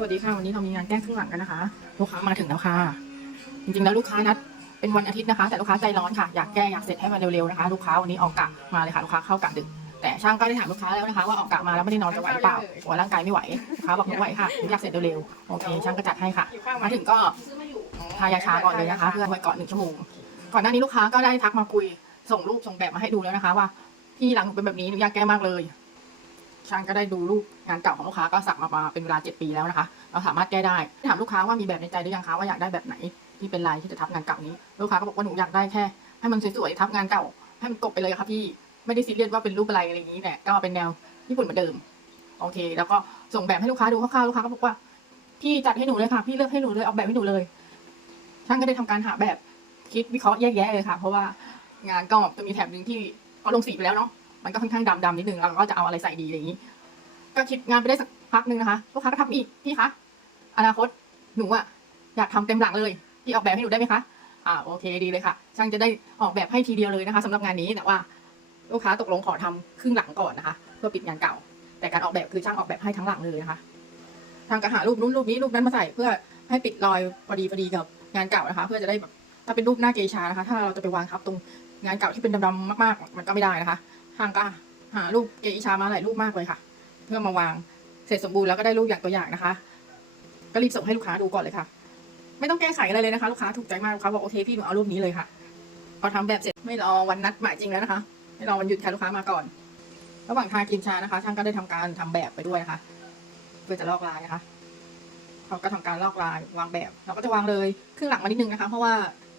สวัสดีค่ะวันนี้เรามีงานแก้ข้างหลังกันนะคะ ลูกค้ามาถึงแล้วค่ะ จริงๆแล้วลูกค้านัดเป็นวันอาทิตย์นะคะ แต่ลูกค้าใจร้อนค่ะอยากแก้อยากเสร็จให้มันเร็วๆนะคะ ลูกค้าวันนี้ออกกะมาเลยค่ะลูกค้าเข้ากะดึกแต่ช่างก็ได้ถามลูกค้าแล้วนะคะว่าออกกะมาแล้วไม่ได้นอนจะไหวหรือเปล่าหัวร่างกายไม่ไหวลูกค้าบอกหนูไหวค่ะอยากเสร็จเร็วๆโอเคช่างก็จัดให้ค่ะ มาถึงก็ทายาชาก่อนเลยนะคะ เพื่อไว้ก่อนหนึ่งชั่วโมงก่อนหน้านี้ลูกค้าก็ได้ทักมาคุยส่งรูปส่งแบบมาให้ดูแล้วนะคะ ว่าพี่หลังหนูเป็นแบบนี้หนูอยากแก้มากเลย ช่างก็ได้ดูรูปงานเก่าของลูกค้าก็สักมามาเป็นเวลาเจ็ดปีแล้วนะคะ เราสามารถแก้ได้ ถามลูกค้าว่ามีแบบในใจหรือยังคะว่าอยากได้แบบไหนที่เป็นลายที่จะทับงานเก่านี้ ลูกค้าก็บอกว่าหนูอยากได้แค่ ให้มันสวยๆทับงานเก่า ให้มันกบไปเลยครับพี่ไม่ได้ซีเรียสว่าเป็นรูปอะไรอะไรอย่างนี้แต่ก็เป็นแนวญี่ปุ่นเหมือนเดิมโอเค แล้วก็ส่งแบบให้ลูกค้าดูคร่าวๆลูกค้าก็บอกว่าพี่จัดให้หนูเลยค่ะพี่เลือกให้หนูเลยออกแบบให้หนูเลยช่างก็ได้ทำการหาแบบคิดวิเคราะห์แยกแยะเลยค่ะ เพราะว่างานก็จะมีแถบหนึ่งที่เขาลงสีไปแล้วเนาะ มันก็ค่อนข้างดำๆนิดนึงเราก็จะเอาอะไรใส่ดีอะไรอย่างนี้ ก็คิดงานไปได้สักพักหนึ่งนะคะลูกค้าก็ทักอีกพี่คะอนาคตหนูอะอยากทำเต็มหลังเลยพี่ออกแบบให้หนูได้ไหมคะอ่าโอเคดีเลยค่ะ ช่างจะได้ออกแบบให้ทีเดียวเลยนะคะสำหรับงานนี้แต่ว่า ลูกค้าตกลงขอทำครึ่งหลังก่อนนะคะ เพื่อปิดงานเก่า แต่การออกแบบคือช่างออกแบบให้ทั้งหลังเลยนะคะทางก็หารูปนู้นรูปนี้รูปนั้นมาใส่เพื่อให้ปิดรอยพอดีพอดีกับงานเก่านะคะ เพื่อจะได้แบบถ้าเป็นรูปหน้าเกชานะคะ ถ้าเราจะไปวางทับตรงงานเก่าที่เป็นดำๆมากๆ มันก็ไม่ได้นะคะ ทางก็หารูปเกอิชามาหลายรูปมากเลยค่ะ เพื่อมาวางเสร็จสมบูรณ์แล้วก็ได้รูปอย่างตัวอย่างนะคะ ก็รีบส่งให้ลูกค้าดูก่อนเลยค่ะ ไม่ต้องแก้ไขอะไรเลยนะคะ ลูกค้าถูกใจมากลูกค้าบอกโอเคพี่หนูเอารูปนี้เลยค่ะพอทำแบบเสร็จไม่รอวันนัดหมายจริงแล้วนะคะ ไม่รอวันหยุดค่ะลูกค้ามาก่อน ระหว่างทางกินชานะคะ ช่างก็ได้ทำการทำแบบไปด้วยนะคะเพื่อจะลอกลายนะคะเขาก็ทำการลอกลายวางแบบ เราก็จะวางเลยครึ่งหลังมานิดนึงนะคะ เพราะว่า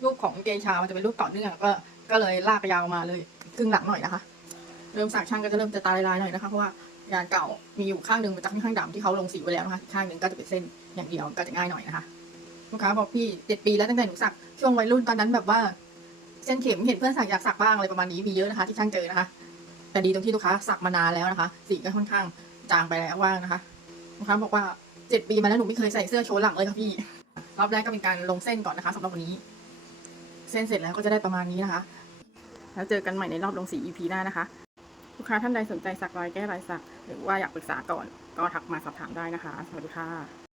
รูปของเกชามันจะเป็นรูปต่อเนื่องก็ก็เลยลากยาวมาเลยครึ่งหลังหน่อยนะคะ เริ่มสักช่างก็จะเริ่มจะตาลายๆหน่อยนะคะเพราะว่างานเก่ามีอยู่ข้างหนึ่งมันจะค่อนข้างดำที่เขาลงสีไว้แล้วนะคะข้างหนึ่งก็จะเป็นเส้นอย่างเดียวก็จะง่ายหน่อยนะคะลูกค้าบอกพี่เจ็ดปีแล้วตั้งแต่หนูสักช่วงวัยรุ่นตอนนั้นแบบว่า เส้นเข็มเห็นเพื่อนสักอยากสักบ้างอะไรประมาณนี้มีเยอะนะคะ ที่ช่างเจอนะคะ แต่ดีตรงที่ลูกค้าสักมานานแล้วนะคะ สีก็ค่อนข้างจางไปแล้วว่างนะคะลูกค้าบอกว่าเจ็ดปีมาแล้วหนูไม่เคยใส่เสื้อโชว์หลังเลยค่ะพี่รอบแรกก็เป็นการลงเส้นก่อนนะคะสำหรับวันนี้ เส้นเสร็จแล้วก็จะได้ประมาณนี้นะคะ แล้วเจอกันใหม่ในรอบลงสี EP หน้านะคะ ลูกค้าท่านใดสนใจสักรอยแก้รายสัก หรือว่าอยากปรึกษาก่อน ก็ทักมาสอบถามได้นะคะ สวัสดีค่ะ